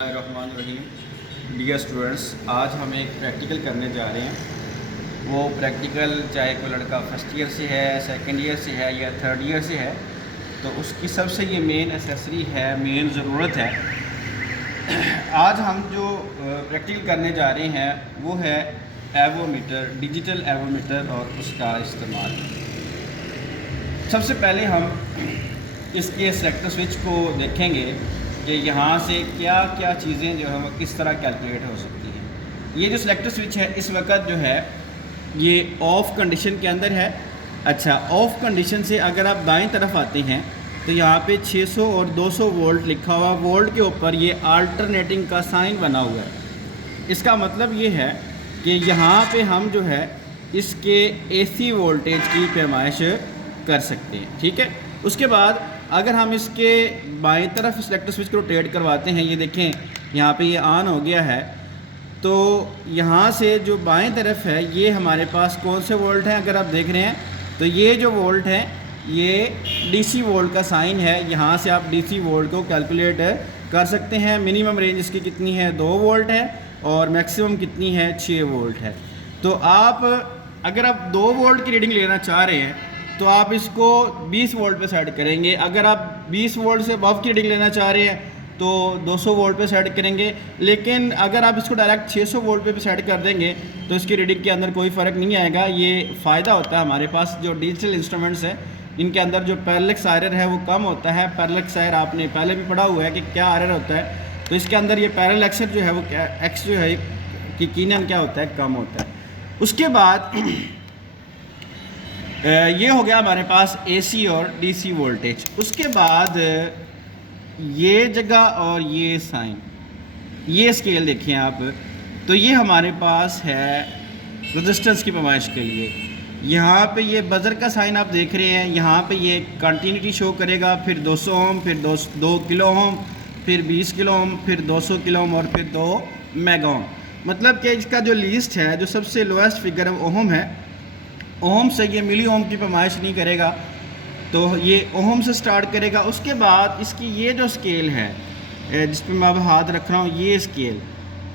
रहीम dear students, आज हम एक प्रैक्टिकल करने जा रहे हैं। वो प्रैक्टिकल चाहे कोई लड़का फर्स्ट ईयर से है, सेकंड ईयर से है या थर्ड ईयर से है, तो उसकी सबसे ये मेन एसेसरी है, मेन ज़रूरत है। आज हम जो प्रैक्टिकल करने जा रहे हैं वो है एवोमीटर, डिजिटल एवोमीटर और उसका इस्तेमाल। सबसे पहले हम इसके सेलेक्टर स्विच को देखेंगे कि यहाँ से क्या क्या चीज़ें जो है वो किस तरह कैलकुलेट हो सकती हैं। ये जो सिलेक्टर स्विच है इस वक्त जो है ये ऑफ़ कंडीशन के अंदर है। अच्छा, ऑफ़ कंडीशन से अगर आप दाएं तरफ आते हैं तो यहाँ पे 600 और 200 वोल्ट लिखा हुआ, वोल्ट के ऊपर ये अल्टरनेटिंग का साइन बना हुआ है। इसका मतलब ये है कि यहाँ पे हम जो है इसके AC वोल्टेज की पैमाइश कर सकते हैं। ठीक है, उसके बाद अगर हम इसके बाएं तरफ सिलेक्टर स्विच को रोटेट करवाते हैं, ये देखें यहाँ पे ये ऑन हो गया है, तो यहाँ से जो बाएं तरफ है ये हमारे पास कौन से वोल्ट हैं अगर आप देख रहे हैं तो ये जो वोल्ट हैं ये DC वोल्ट का साइन है। यहाँ से आप DC वोल्ट को कैलकुलेट कर सकते हैं। मिनिमम रेंज इसकी कितनी है, 2 वोल्ट है, और मैक्सिमम कितनी है, 6 वोल्ट है। तो आप अगर आप 2 वोल्ट की रीडिंग लेना चाह रहे हैं तो आप इसको 20 वोल्ट पे सेट करेंगे। अगर आप 20 वोल्ट से अबव की रीडिंग लेना चाह रहे हैं तो 200 वोल्ट पे सेट करेंगे। लेकिन अगर आप इसको डायरेक्ट 600 वोल्ट पे सेट कर देंगे तो इसकी रीडिंग के अंदर कोई फ़र्क नहीं आएगा। ये फ़ायदा होता है हमारे पास जो डिजिटल इंस्ट्रूमेंट्स हैं इनके अंदर जो पैरेलल एरर है वो कम होता है। पैरेलल एरर आपने पहले भी पढ़ा हुआ है कि क्या एरर होता है, तो इसके अंदर ये पैरेलल एक्स जो है वो एक्स जो है यकीनन क्या होता है, कम होता है। उसके बाद ये हो गया हमारे पास AC और DC वोल्टेज। उसके बाद ये जगह और ये साइन, ये स्केल देखें आप, तो ये हमारे पास है रेजिस्टेंस की पैमाइश के लिए। यहाँ पे ये बज़र का साइन आप देख रहे हैं, यहाँ पे ये कंटिन्यूटी शो करेगा, फिर 200 ओम, फिर 2 किलो ओम, फिर 20 किलो ओम, फिर 200 किलो ओम और फिर 2 मेगा ओम। मतलब कि इसका जो लीस्ट है, जो सबसे लोएस्ट फिगर है ओम है। ओम से ये मिली ओम की पैमाइश नहीं करेगा, तो ये ओम से स्टार्ट करेगा। उसके बाद इसकी ये जो स्केल है जिस पर मैं अब हाथ रख रहा हूँ, ये स्केल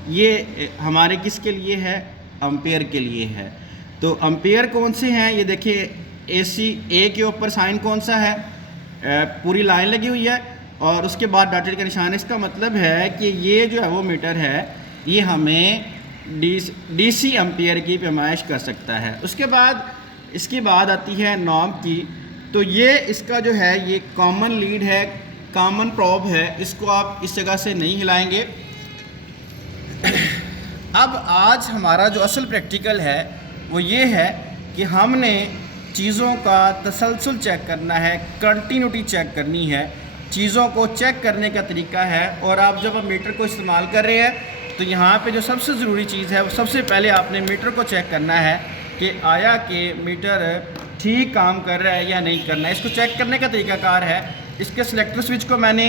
ये हमारे किसके लिए है, एम्पेयर के लिए है। तो एम्पेयर कौन से हैं ये देखिए, AC A के ऊपर साइन कौन सा है, पूरी लाइन लगी हुई है और उसके बाद डॉटेड का निशान। इसका मतलब है कि ये जो एवोमीटर है ये हमें DC एम्पेयर की पैमाइश कर सकता है। उसके बाद इसकी बात आती है नॉब की, तो ये इसका जो है ये कॉमन लीड है, कॉमन प्रॉब है, इसको आप इस जगह से नहीं हिलाएंगे। अब आज हमारा जो असल प्रैक्टिकल है वो ये है कि हमने चीज़ों का तसलसल चेक करना है, कंटिन्यूटी चेक करनी है। चीज़ों को चेक करने का तरीका है, और आप जब आप मीटर को इस्तेमाल कर रहे हैं तो यहाँ पे जो सबसे ज़रूरी चीज़ है वो सबसे पहले आपने मीटर को चेक करना है कि आया कि मीटर ठीक काम कर रहा है या नहीं करना है। इसको चेक करने का तरीकाकार है, इसके सिलेक्टर स्विच को मैंने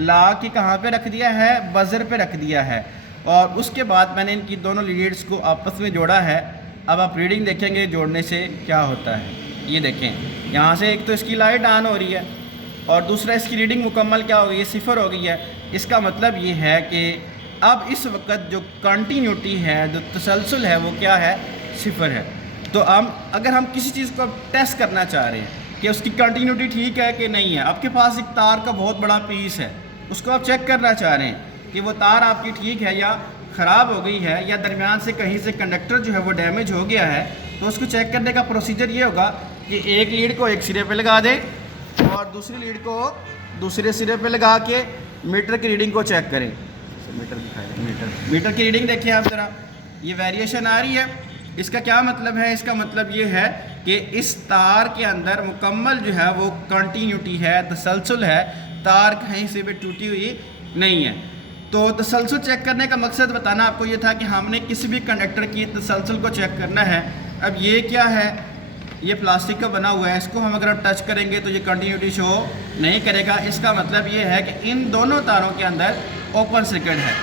ला के कहाँ पे रख दिया है, बज़र पे रख दिया है, और उसके बाद मैंने इनकी दोनों लीड्स को आपस में जोड़ा है। अब आप रीडिंग देखेंगे जोड़ने से क्या होता है। ये देखें, यहाँ से एक तो इसकी लाइट ऑन हो रही है और दूसरा इसकी रीडिंग मुकम्मल क्या हो गई है, 0 हो गई है। इसका मतलब ये है कि अब इस वक्त जो कंटिन्यूटी है, जो तसलसल है, वो क्या है, 0 है। तो अगर हम किसी चीज़ को टेस्ट करना चाह रहे हैं कि उसकी कंटिन्यूटी ठीक है कि नहीं है, आपके पास एक तार का बहुत बड़ा पीस है, उसको आप चेक करना चाह रहे हैं कि वो तार आपकी ठीक है या ख़राब हो गई है, या दरमियान से कहीं से कंडक्टर जो है वो डैमेज हो गया है, तो उसको चेक करने का प्रोसीजर ये होगा कि एक लीड को एक सिरे पे लगा दें और दूसरी लीड को दूसरे सिरे पे लगा के मीटर की रीडिंग को चेक करें। मीटर दिखाएं, मीटर की रीडिंग देखिए आप ज़रा, ये वेरिएशन आ रही है। इसका क्या मतलब है, इसका मतलब ये है कि इस तार के अंदर मुकम्मल जो है वो कंटिन्यूटी है, तसलसल है, तार कहीं से भी टूटी हुई नहीं है। तो तसलसल चेक करने का मकसद बताना आपको ये था कि हमने किसी भी कंडक्टर की तसलसल को चेक करना है। अब ये क्या है, ये प्लास्टिक का बना हुआ है, इसको हम अगर टच करेंगे तो ये कंटिन्यूटी शो नहीं करेगा। इसका मतलब ये है कि इन दोनों तारों के अंदर ओपन सर्किट है।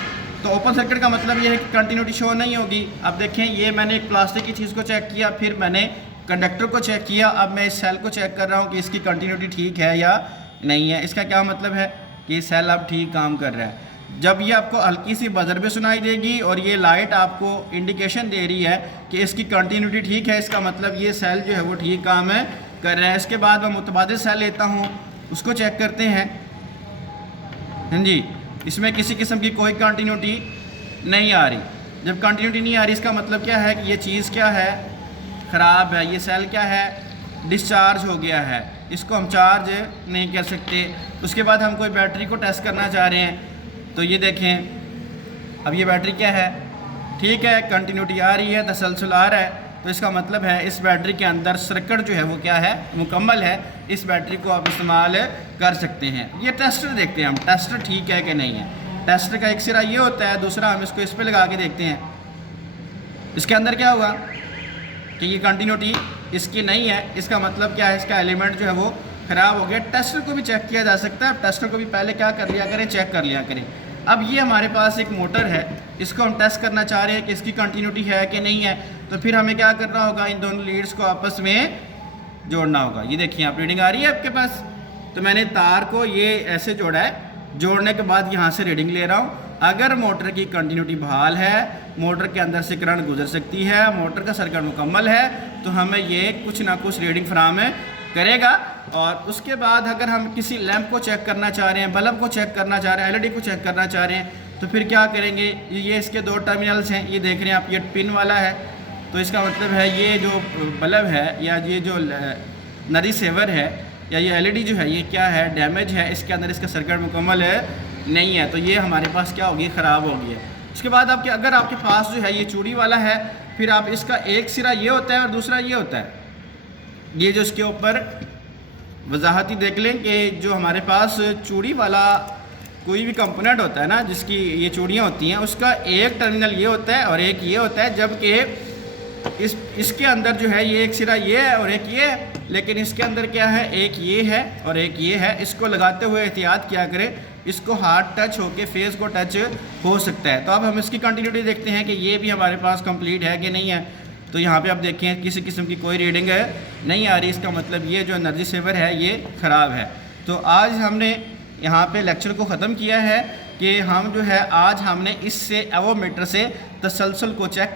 तो ओपन सर्किट का मतलब ये है कि कंटिन्यूटी शो नहीं होगी। अब देखें, ये मैंने एक प्लास्टिक की चीज़ को चेक किया, फिर मैंने कंडक्टर को चेक किया, अब मैं इस सेल को चेक कर रहा हूँ कि इसकी कंटिन्यूटी ठीक है या नहीं है। इसका क्या मतलब है कि सेल अब ठीक काम कर रहा है। जब ये आपको हल्की सी बजर भी सुनाई देगी और ये लाइट आपको इंडिकेशन दे रही है कि इसकी कंटिन्यूटी ठीक है, इसका मतलब ये सेल जो है वो ठीक काम है कर रहा है। इसके बाद मैं मुतबादिल सेल लेता हूँ, उसको चेक करते हैं। हाँ जी, इसमें किसी किस्म की कोई कंटिन्यूटी नहीं आ रही। जब कंटिन्यूटी नहीं आ रही इसका मतलब क्या है कि ये चीज़ क्या है, ख़राब है। ये सेल क्या है, डिस्चार्ज हो गया है, इसको हम चार्ज नहीं कर सकते। उसके बाद हम कोई बैटरी को टेस्ट करना चाह रहे हैं, तो ये देखें अब ये बैटरी क्या है, ठीक है, कंटिन्यूटी आ रही है, तसलसल आ रहा है, तो इसका मतलब है इस बैटरी के अंदर सर्किट जो है वो क्या है, मुकम्मल है। इस बैटरी को आप इस्तेमाल कर सकते हैं। ये टेस्टर देखते हैं हम, टेस्टर ठीक है कि नहीं है। टेस्टर का एक सिरा ये होता है, दूसरा हम इसको इस पर लगा के देखते हैं। इसके अंदर क्या हुआ कि ये कंटिन्यूटी इसकी नहीं है, इसका मतलब क्या है, इसका एलिमेंट जो है वो ख़राब हो गया। टेस्टर को भी चेक किया जा सकता है। टेस्टर को भी पहले क्या कर लिया करें, चेक कर लिया करें। अब ये हमारे पास एक मोटर है, इसको हम टेस्ट करना चाह रहे हैं कि इसकी कंटिन्यूटी है कि नहीं है, तो फिर हमें क्या करना होगा, इन दोनों लीड्स को आपस में जोड़ना होगा। ये देखिए आप रीडिंग आ रही है आपके पास, तो मैंने तार को ये ऐसे जोड़ा है, जोड़ने के बाद यहाँ से रीडिंग ले रहा हूँ। अगर मोटर की कंटिन्यूटी बहाल है, मोटर के अंदर से करंट गुजर सकती है, मोटर का सर्किट मुकम्मल है, तो हमें ये कुछ ना कुछ रीडिंग फराहम करेगा। और उसके बाद अगर हम किसी लैंप को चेक करना चाह रहे हैं, बल्ब को चेक करना चाह रहे हैं, एलईडी को चेक करना चाह रहे हैं, तो फिर क्या करेंगे, ये इसके दो टर्मिनल्स हैं, ये देख रहे हैं आप, ये पिन वाला है, तो इसका मतलब है ये जो बल्ब है या ये जो नरी सेवर है या ये एलईडी जो है ये क्या है, डैमेज है, इसके अंदर इसका सर्किट मुकम्मल नहीं है, तो ये हमारे पास क्या होगी, ख़राब होगी है। उसके बाद आपके अगर आपके पास जो है ये चूड़ी वाला है, फिर आप इसका एक सिरा ये होता है और दूसरा ये होता है, ये जो इसके ऊपर वजाहती देख लें कि जो हमारे पास चूड़ी वाला कोई भी कंपोनेंट होता है ना, जिसकी ये चूड़ियाँ होती हैं, उसका एक टर्मिनल ये होता है और एक ये होता है, जबकि इसके अंदर जो है ये एक सिरा ये है और एक ये है, लेकिन इसके अंदर क्या है, एक ये है और एक ये है। इसको लगाते हुए एहतियात किया करें, इसको हाथ टच होके फेस को टच हो सकता है। तो अब हम इसकी कंटिन्यूटी देखते हैं कि ये भी हमारे पास कंप्लीट है कि नहीं है। तो यहाँ पे आप देखें किसी किस्म की कोई रीडिंग नहीं आ रही, इसका मतलब ये जो एनर्जी सेवर है ये ख़राब है। तो आज हमने यहाँ पे लेक्चर को ख़त्म किया है कि हम जो है आज हमने इससे एवोमीटर से तसलसल को चेक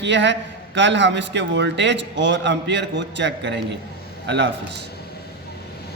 किया है। कल हम इसके वोल्टेज और एम्पियर को चेक करेंगे। अल्लाह हाफिज़।